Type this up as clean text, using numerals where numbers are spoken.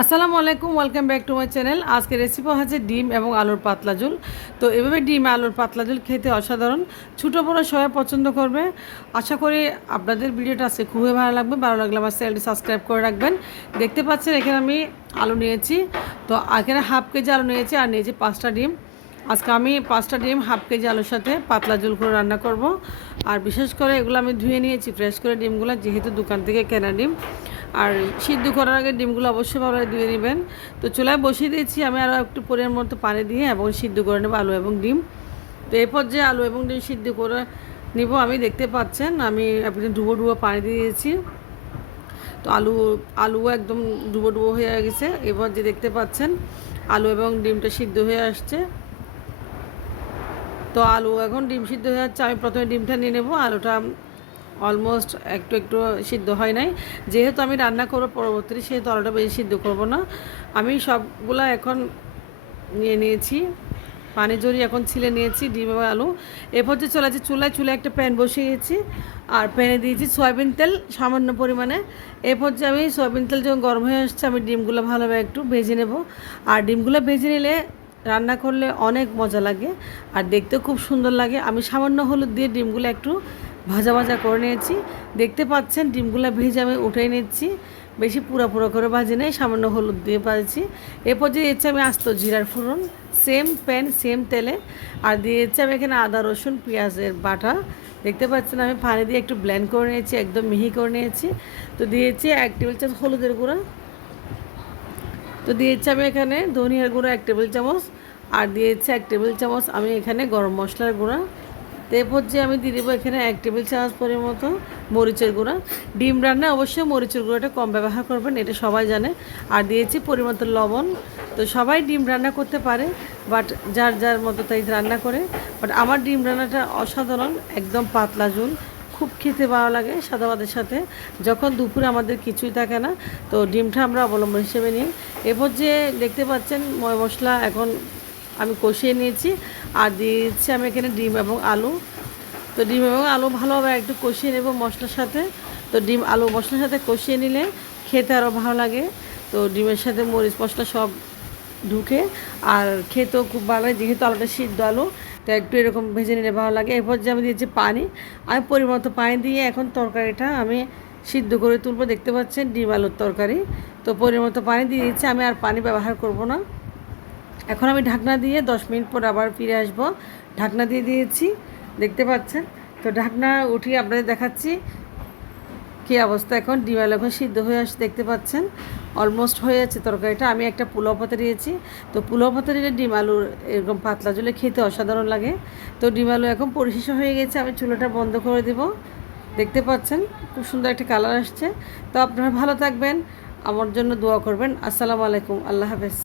আসসালামু আলাইকুম, welcome back to my channel. আজকে রেসিপি হচ্ছে ডিম এবং আলুর পাতলা ঝোল। তো এভাবে ডিম আলুর পাতলা ঝোল খেতে অসাধারণ, ছোটো বড়ো সবাই পছন্দ করবে। আশা করি আপনাদের ভিডিওটা আজকে খুবই ভালো লাগবে। ভালো লাগলে আমার চ্যানেলটি সাবস্ক্রাইব করে রাখবেন। দেখতে পাচ্ছেন এখানে আমি আলু নিয়েছি, তো এখানে হাফ কেজি আলু নিয়েছি আর নিয়েছি 5টা ডিম। আজকে আমি 5টা ডিম হাফ কেজি আলুর সাথে পাতলা ঝোল করে রান্না করব। আর বিশেষ করে এগুলো আমি ধুয়ে নিয়েছি ফ্রেশ করে ডিমগুলো, যেহেতু দোকান থেকে কেনা ডিম। আর সিদ্ধ করার আগে ডিমগুলো অবশ্যই ভালো ধুয়ে নেবেন। তো চুলায় বসিয়ে দিয়েছি আমি আরও একটু পরিমাণ মতো পানি দিয়ে, এবং সিদ্ধ করে নেবো আলু এবং ডিম। তো এরপর যে আলু এবং ডিম সিদ্ধ করে নিব, আমি দেখতে পাচ্ছেন আমি আপনি ডুবো ডুবো পানি দিয়েছি। তো আলু একদম ডুবো ডুবো হয়ে গেছে। এবার যে দেখতে পাচ্ছেন আলু এবং ডিমটা সিদ্ধ হয়ে আসছে। তো আলু এখন ডিম সিদ্ধ হয়ে যাচ্ছে। আমি প্রথমে ডিমটা নিয়ে নেবো। আলুটা অলমোস্ট একটু একটু সিদ্ধ হয় নাই, যেহেতু আমি রান্না করবো পরবর্তীতে, সেহেতু আলুটা বেশি সিদ্ধ করব না। আমি সবগুলা এখন নিয়ে নিয়েছি, পানি জড়িয়ে এখন ছিলে নিয়েছি ডিম এবং আলু। এরপর যে চলে আছে চুলায় একটা প্যান বসিয়েছি, আর প্যানে দিয়েছি সয়াবিন তেল সামান্য পরিমাণে। এরপর যে আমি সয়াবিন তেল যখন গরম হয়ে আসছে, আমি ডিমগুলো ভালোভাবে একটু ভেজে নেব। আর ডিমগুলো ভেজে নিলে রান্না করলে অনেক মজা লাগে আর দেখতেও খুব সুন্দর লাগে। আমি সামান্য হলুদ দিয়ে ডিমগুলো একটু ভাজা ভাজা করে নিয়েছি। দেখতে পাচ্ছেন ডিমগুলো ভেজে আমি উঠে নিচ্ছি, বেশি পুরো করে ভাজি নেই, সামান্য হলুদ দিয়ে ভাজছি। এরপর যে দিয়েছি আমি আস্ত জিরার ফোড়ন, সেম প্যান সেম তেলে। আর দিয়েছি আমি এখানে আদা রসুন পেঁয়াজের বাটা। দেখতে পাচ্ছেন আমি পানি দিয়ে একটু ব্লেন্ড করে নিয়েছি, একদম মিহি করে নিয়েছি। তো দিয়েছি 1 টেবিল চামচ হলুদের গুঁড়া। তো দিয়েছি আমি এখানে ধনিয়ার গুঁড়া 1 টেবিল চামচ। আর দিয়েছি 1 টেবিল চামচ আমি এখানে গরম মশলার গুঁড়া। তো এরপর যে আমি দিয়ে দেবো এখানে 1 টেবিল চামচ পরিমাণ মতো মরিচের গুঁড়া। ডিম রান্নায় অবশ্যই মরিচের গুঁড়োটা কম ব্যবহার করবেন, এটা সবাই জানে। আর দিয়েছি পরিমাণ মতো লবণ। তো সবাই ডিম রান্না করতে পারে, বাট যার যার মতো তাই রান্না করে। বাট আমার ডিম রান্নাটা অসাধারণ, একদম পাতলা ঝোল, খুব খেতে ভালো লাগে সাদা ভাতের সাথে, যখন দুপুরে আমাদের কিছুই থাকে না। তো ডিমটা আমরা অবলম্বন হিসেবে নিই। এরপর যে দেখতে পাচ্ছেন মশলা এখন আমি কষিয়ে নিয়েছি। আর দিয়েছি আমি এখানে ডিম এবং আলু। তো ডিম এবং আলু ভালোভাবে একটু কষিয়ে নেব মশলার সাথে। তো ডিম আলু মশলার সাথে কষিয়ে নিলে খেতে আরও ভালো লাগে। তো ডিমের সাথে মরিচ মশলা সব ঢুকে, আর খেতেও খুব ভালো লাগে, যেহেতু আলুটা সিদ্ধ আলু, তো একটু এরকম ভেজে নিলে ভালো লাগে। এরপর যে আমি দিয়েছি পানি, আমি পরিমাণ মতো পানি দিয়ে এখন তরকারিটা আমি সিদ্ধ করে তুলবো। দেখতে পাচ্ছেন ডিম আলুর তরকারি। তো পরিমাণ মতো পানি দিয়ে দিচ্ছি, আমি আর পানি ব্যবহার করব না। এখন আমি ঢাকনা দিয়ে 10 মিনিট পর আবার ফিরে আসব। ঢাকনা দিয়ে দিয়েছি, দেখতে পাচ্ছেন। তো ঢাকনা উঠিয়ে আপনাদের দেখাচ্ছি কী অবস্থা। এখন ডিম আলু এখন সিদ্ধ হয়ে আসছে, দেখতে পাচ্ছেন অলমোস্ট হয়ে যাচ্ছে তরকারিটা। আমি একটা পোলাও পাতা দিয়েছি। তো পোলাও পাতা দিলে ডিম আলুর এরকম পাতলা ঝোলে খেতে অসাধারণ লাগে। তো ডিম আলু এখন পরিশেষ হয়ে গেছে, আমি চুলাটা বন্ধ করে দেব। দেখতে পাচ্ছেন খুব সুন্দর একটা কালার আসছে। তো আপনারা ভালো থাকবেন, আমার জন্য দোয়া করবেন। আসসালামু আলাইকুম, আল্লাহ হাফেজ।